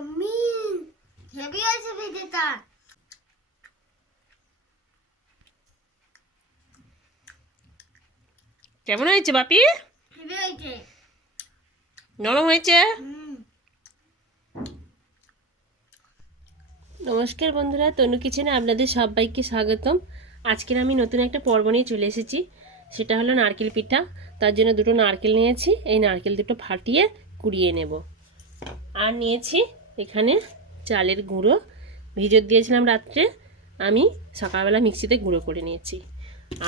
Yummy heavy আছে ভিডিওটা। কেমন হয়েছে বাপি? হেভি হয়েছে, নরম হয়েছে। নমস্কার বন্ধুরা, তনু কিচেনে আপনাদের সবাইকে স্বাগতম। আজকের আমি নতুন একটা পর্ব নিয়ে চলে এসেছি, সেটা হলো নারকেল পিঠা। তার জন্য দুটো নারকেল নিয়েছি, এই নারকেল দুটো ফাটিয়ে কুড়িয়ে নেব। আর নিয়েছি এখানে চালের গুঁড়ো, ভিজিয়ে দিয়েছিলাম রাত্রে, আমি সকালবেলা মিক্সিতে গুঁড়ো করে নিয়েছি।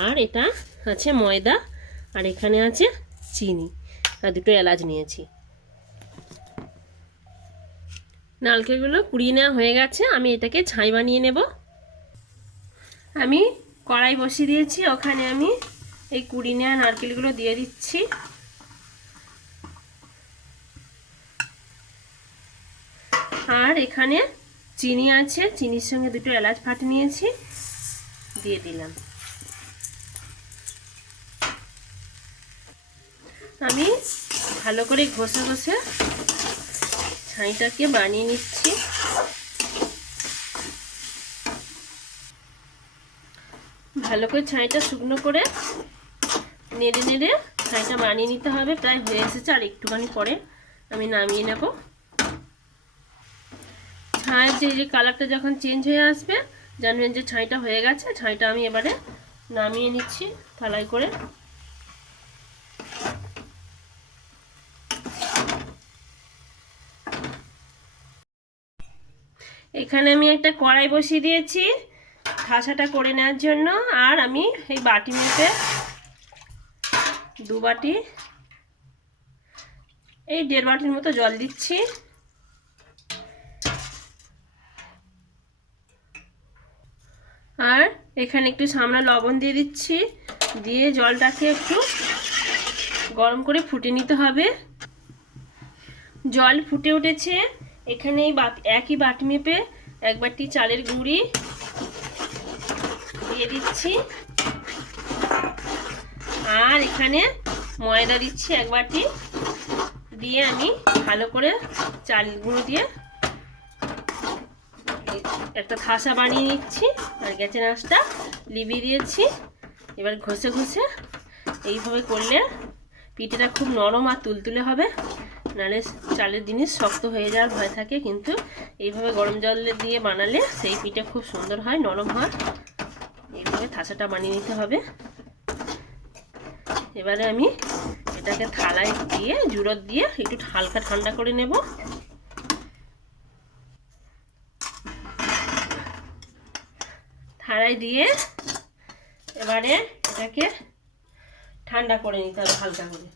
আর এটা আছে ময়দা, আর এখানে আছে চিনি, আর দুটো এলাচ নিয়েছি। নারকেলগুলো কুড়িয়ে নেওয়া হয়ে গেছে, আমি এটাকে ছাই বানিয়ে নেব। আমি কড়াই বসিয়ে দিয়েছি, ওখানে আমি এই কুড়িয়ে নেওয়া নারকেলগুলো দিয়ে দিচ্ছি। আর এখানে চিনি আছে, চিনির সঙ্গে দুটো এলাচ ফাটিয়ে নিয়েছি, দিয়ে দিলাম। আমি ভালো করে ঘষে ঘষে ছাইটাকে বানিয়ে নিচ্ছি। ভালো করে ছাইটা শুকনো করে নেড়ে নেড়ে ছাইটা বানিয়ে নিতে হবে। প্রায় হয়ে এসেছে, আর একটুখানি পরে আমি নামিয়ে নেব। ছাইয়ের যে কালারটা যখন চেঞ্জ হয়ে আসবে, জানবেন যে ছাইটা হয়ে গেছে। ছাইটা আমি এবারে নামিয়ে নিচ্ছি থালায় করে। এখানে আমি একটা কড়াই বসিয়ে দিয়েছি ঠাসাটা করে নেওয়ার জন্য। আর আমি এই বাটি মেপে 2 বাটি, এই 1.5 বাটির মতো জল দিচ্ছি। আর এখানে একটু সামনে লবণ দিয়ে দিচ্ছি, দিয়ে জলটাকে একটু গরম করে ফুটে নিতে হবে। জল ফুটে উঠেছে, এখানে একই বাটি মেপে 1 বাটি চালের গুঁড়ি দিয়ে দিচ্ছি। আর এখানে ময়দা দিচ্ছি 1 বাটি, দিয়ে আমি ভালো করে চাল গুঁড়ো দিয়ে একটা থাসা বানিয়ে নিচ্ছি। আর গ্যাসের আঁচটা লিভিয়ে দিয়েছি। এবার ঘষে ঘষে এইভাবে করলে পিঠেটা খুব নরম আর তুলতুলে হবে, নাহলে চালের জিনিস শক্ত হয়ে যাওয়ার ভয় থাকে। কিন্তু এইভাবে গরম জল দিয়ে বানালে সেই পিঠে খুব সুন্দর হয়, নরম হয়। এইভাবে থাসাটা বানিয়ে নিতে হবে। এবারে আমি এটাকে থালায় দিয়ে জুড়ো দিয়ে একটু হালকা ঠান্ডা করে নেব। থালায় দিয়ে এবারে এটাকে ঠান্ডা করে নিতে হবে হালকা করে।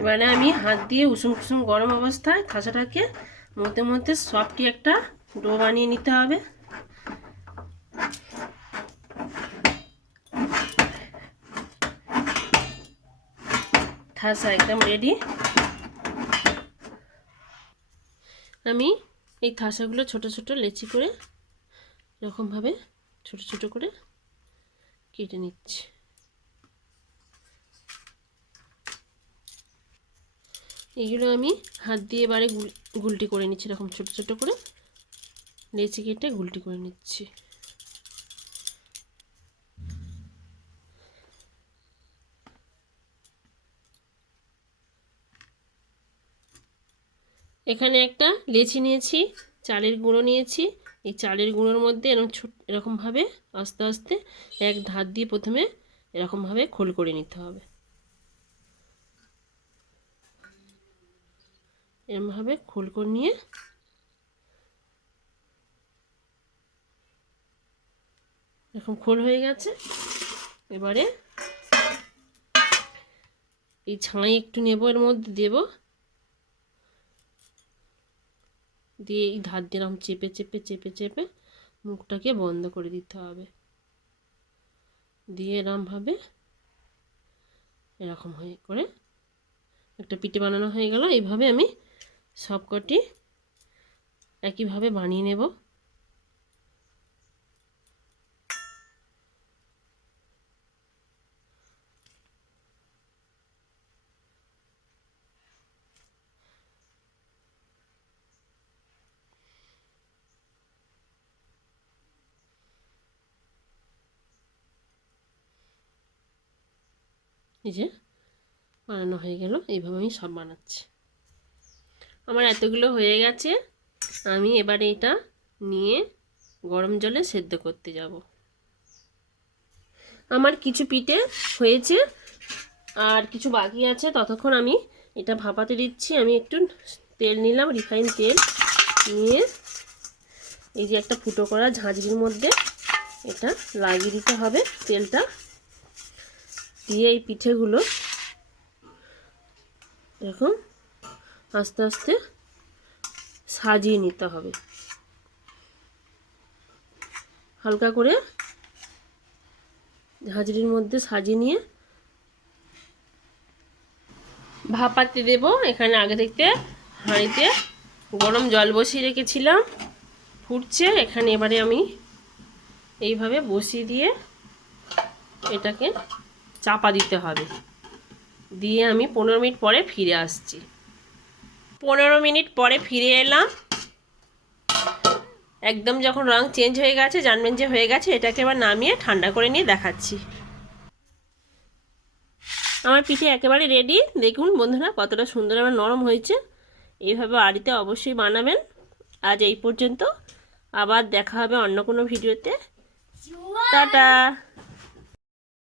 এবারে আমি হাত দিয়ে উষুম কুসুম গরম অবস্থায় থাসাটাকে মধ্যে মধ্যে সফটি একটা ডো বানিয়ে নিতে হবে। থাসা একদম রেডি। আমি এই থাসাগুলো ছোট ছোট লেচি করে এরকমভাবে ছোট ছোট করে কেটে নিচ্ছি। এইগুলো আমি হাত দিয়ে এবারে গুলটি করে নিচ্ছি, এরকম ছোট ছোট করে লেচি কেটে গুলটি করে নিচ্ছি। এখানে একটা লেচি নিয়েছি, চালের গুঁড়ো নিয়েছি। এই চালের গুঁড়োর মধ্যে এরকমভাবে আস্তে আস্তে এক ধার দিয়ে প্রথমে এরকমভাবে খোল করে নিতে হবে। এরকমভাবে খোল করে নিয়ে এরকম খোল হয়ে গেছে। এবারে এই ছাই একটু নেব, এর মধ্যে দেব, দিয়ে এই ধার দিয়ে এরকম চেপে চেপে চেপে চেপে মুখটাকে বন্ধ করে দিতে হবে। দিয়ে এরকমভাবে এরকম হয়ে করে একটা পিঠে বানানো হয়ে গেল। এইভাবে আমি সবকটি একইভাবে বানিয়ে নেব। এই যে বানানো হয়ে গেল। এইভাবে আমি সব বানাচ্ছি। আমার এতগুলো হয়ে গেছে। আমি এবারে এটা নিয়ে গরম জলে সেদ্ধ করতে যাব। আমার কিছু পিঠে হয়েছে আর কিছু বাকি আছে, ততক্ষণ আমি এটা ভাপাতে দিচ্ছি। আমি একটু তেল নিলাম, রিফাইন তেল নিয়ে এই যে একটা ফুটো করা ঝাঁঝরির মধ্যে এটা লাগিয়ে দিতে হবে তেলটা দিয়ে। এই পিঠেগুলো দেখুন আস্তে আস্তে সাজিয়ে নিতে হবে, হালকা করে ঝাঁঝরির মধ্যে সাজিয়ে নিয়ে ভাপাতে দেব। এখানে আগে থেকে হাঁড়িতে গরম জল বসিয়ে রেখেছিলাম, ফুটছে। এখানে এবারে আমি এইভাবে বসিয়ে দিয়ে এটাকে চাপা দিতে হবে। দিয়ে আমি 15 মিনিট পরে ফিরে আসছি। 15 মিনিট পরে ফিরে এলাম। একদম যখন রং চেঞ্জ হয়ে গেছে জানবেন যে হয়ে গেছে। এটাকে এবার নামিয়ে ঠান্ডা করে নিয়ে দেখাচ্ছি। আমার পিঠে একেবারে রেডি। দেখুন বন্ধুরা কতটা সুন্দর আমার নরম হয়েছে। এইভাবে বাড়িতে অবশ্যই বানাবেন। আজ এই পর্যন্ত, আবার দেখা হবে অন্য কোনো ভিডিওতে। টাটা।